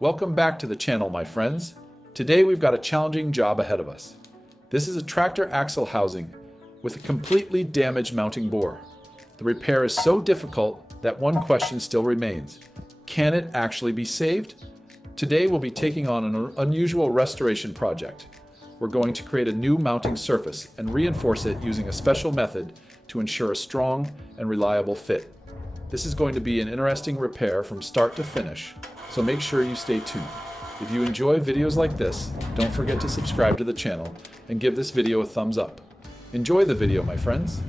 Welcome back to the channel, my friends. Today we've got a challenging job ahead of us. This is a tractor axle housing with a completely damaged mounting bore. The repair is so difficult that one question still remains. Can it actually be saved? Today we'll be taking on an unusual restoration project. We're going to create a new mounting surface and reinforce it using a special method to ensure a strong and reliable fit. This is going to be an interesting repair from start to finish, so make sure you stay tuned. If you enjoy videos like this, don't forget to subscribe to the channel and give this video a thumbs up. Enjoy the video, my friends.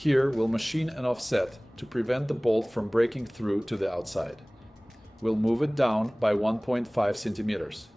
Here we'll machine an offset to prevent the bolt from breaking through to the outside. We'll move it down by 1.5 centimeters.